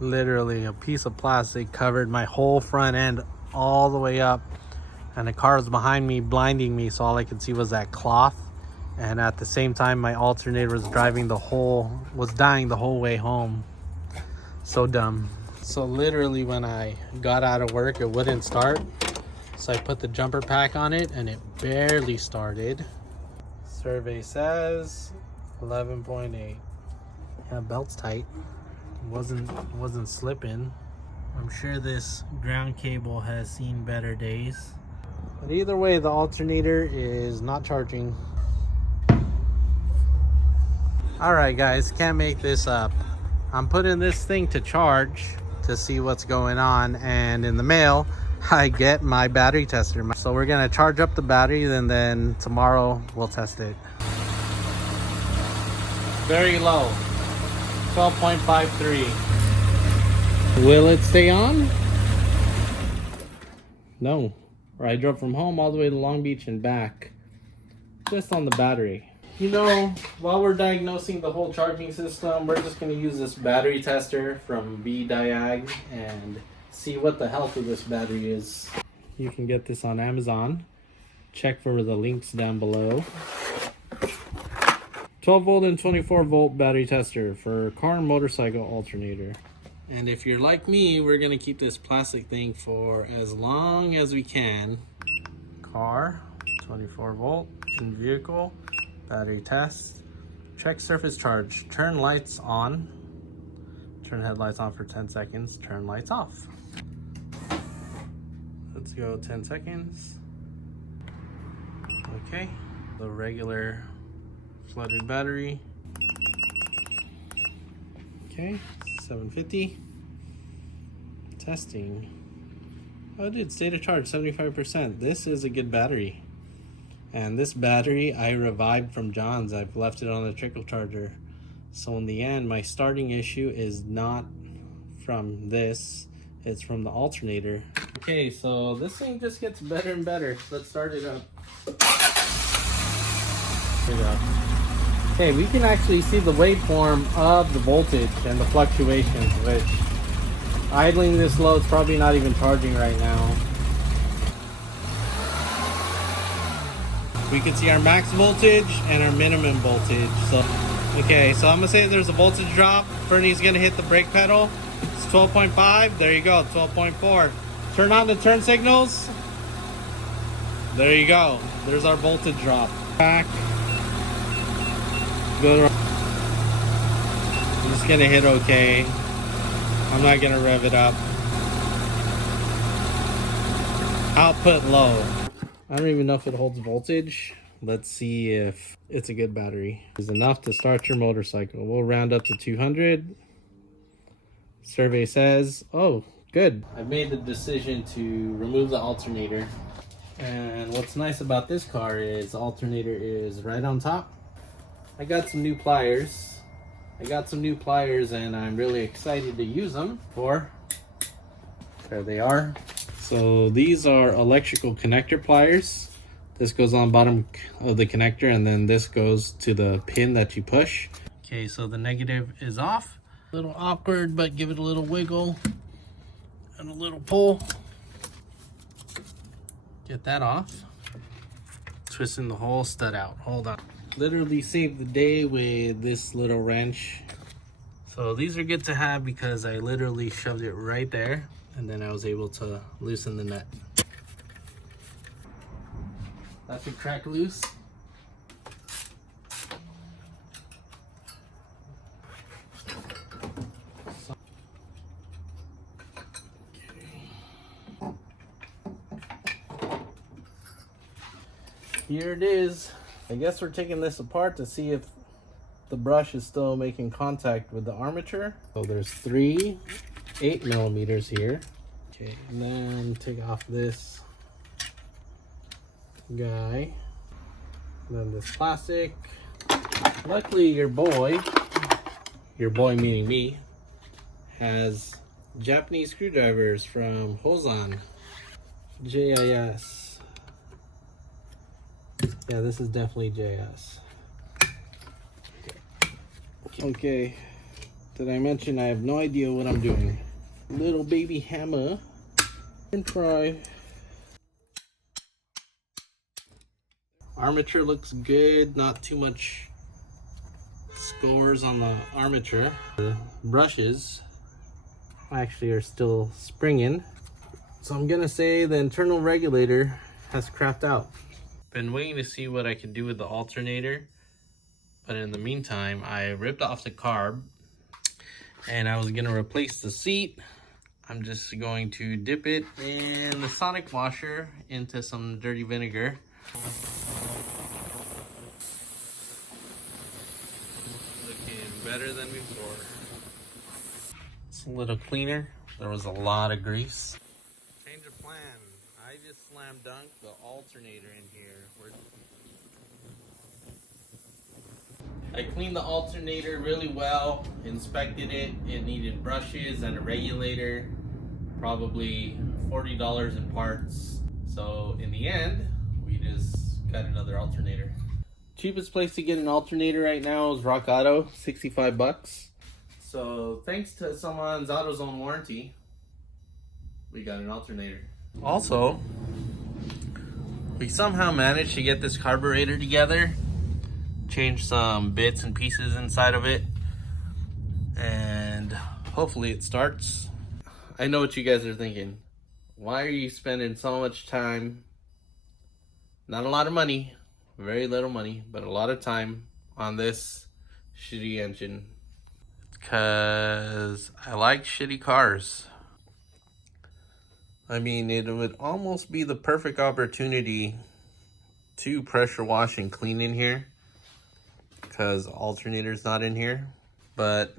Literally a piece of plastic covered my whole front end all the way up, and the car was behind me blinding me, so all I could see was that cloth. And at the same time my alternator was dying the whole way home. So dumb. So literally when I got out of work, it wouldn't start, so I put the jumper pack on it and it barely started. Survey says 11.8. Yeah, belt's tight. Wasn't slipping. I'm sure this ground cable has seen better days. But either way, the alternator is not charging. Alright guys, can't make this up. I'm putting this thing to charge to see what's going on, and in the mail I get my battery tester. So we're gonna charge up the battery, and then tomorrow we'll test it. Very low, 12.53. Will it stay on? No. Or I drove from home all the way to Long Beach and back just on the battery. You know, while we're diagnosing the whole charging system, we're just going to use this battery tester from VDiag and see what the health of this battery is. You can get this on Amazon. Check for the links down below. 12 volt and 24 volt battery tester for car and motorcycle alternator. And if you're like me, we're going to keep this plastic thing for as long as we can. Car, 24 volt, in vehicle. Battery test. Check surface charge. Turn lights on. Turn headlights on for 10 seconds. Turn lights off. Let's go 10 seconds. Okay. The regular flooded battery. Okay. 750. Testing. Oh, it did. State of charge 75%. This is a good battery. And this battery I revived from John's. I've left it on a trickle charger. So in the end, my starting issue is not from this, it's from the alternator. Okay, so this thing just gets better and better. Let's start it up. Here we go. Okay, we can actually see the waveform of the voltage and the fluctuations, which idling this low, it's probably not even charging right now. We can see our max voltage and our minimum voltage. So, okay, so I'm gonna say there's a voltage drop. Fernie's gonna hit the brake pedal. It's 12.5. There you go, 12.4. Turn on the turn signals. There you go. There's our voltage drop. Back. Go. I'm just gonna hit OK. I'm not gonna rev it up. Output low. I don't even know if it holds voltage. Let's see if it's a good battery. It's enough to start your motorcycle. We'll round up to 200. Survey says, oh, good. I've made the decision to remove the alternator. And what's nice about this car is the alternator is right on top. I got some new pliers. And I'm really excited to use them for, there they are. So these are electrical connector pliers. This goes on the bottom of the connector, and then this goes to the pin that you push. Okay, so the negative is off. A little awkward, but give it a little wiggle and a little pull. Get that off. Twisting the whole stud out. Hold on. Literally saved the day with this little wrench. So these are good to have because I literally shoved it right there, and then I was able to loosen the nut. That should crack loose. Here it is. I guess we're taking this apart to see if the brush is still making contact with the armature. So there's 3 8mm here. Okay, and then take off this guy. And then this plastic. Luckily your boy meaning me, has Japanese screwdrivers from Hosan. JIS. Yeah, this is definitely JS. Okay, Did I mention I have no idea what I'm doing? Little baby hammer and try. Armature looks good, not too much scores on the armature. The brushes actually are still springing. So I'm gonna say the internal regulator has crapped out. Been waiting to see what I can do with the alternator, but in the meantime, I ripped off the carb and I was gonna replace the seat. I'm just going to dip it in the sonic washer into some dirty vinegar. Looking better than before. It's a little cleaner. There was a lot of grease. Change of plan. I just slam dunked the alternator in here. I cleaned the alternator really well, inspected it. It needed brushes and a regulator, probably $40 in parts. So in the end, we just got another alternator. Cheapest place to get an alternator right now is Rock Auto, 65 bucks. So thanks to someone's AutoZone warranty, we got an alternator. Also, we somehow managed to get this carburetor together, change some bits and pieces inside of it, and hopefully it starts. I know what you guys are thinking. Why are you spending so much time, not a lot of money, very little money, but a lot of time on this shitty engine? Because I like shitty cars. I mean, it would almost be the perfect opportunity to pressure wash and clean in here, because alternator's not in here, but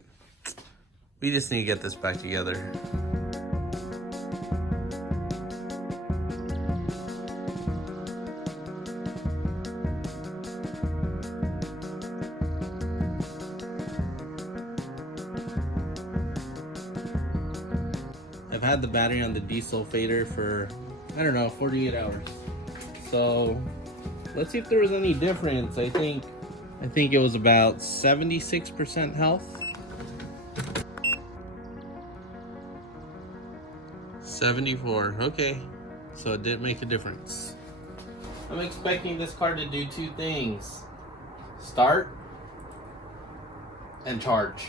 we just need to get this back together. I've had the battery on the desulfator for, I don't know, 48 hours. So let's see if there was any difference. I think it was about 76% health. 74, okay. So it did make a difference. I'm expecting this car to do two things: start and charge.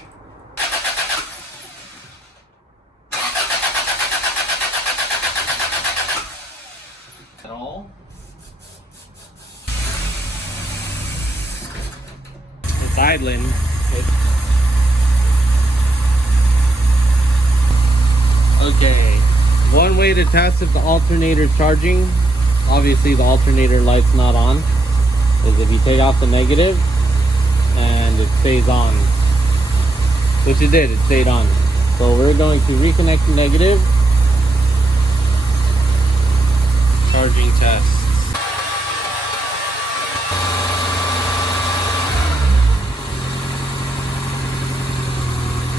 At all. It's idling. Okay, one way to test if the alternator is charging, obviously the alternator light's not on, is if you take off the negative and it stays on, which it did, it stayed on. So we're going to reconnect the negative. Charging test.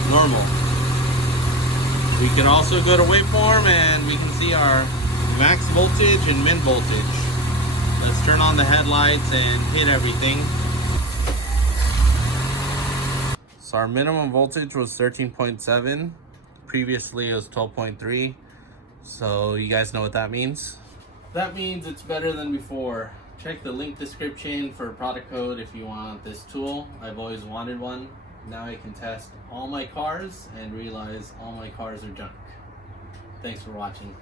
Normal. We can also go to waveform and we can see our max voltage and min voltage. Let's turn on the headlights and hit everything. So our minimum voltage was 13.7. Previously it was 12.3. So you guys know what that means? That means it's better than before. Check the link description for a product code if you want this tool. I've always wanted one. Now I can test all my cars and realize all my cars are junk. Thanks for watching.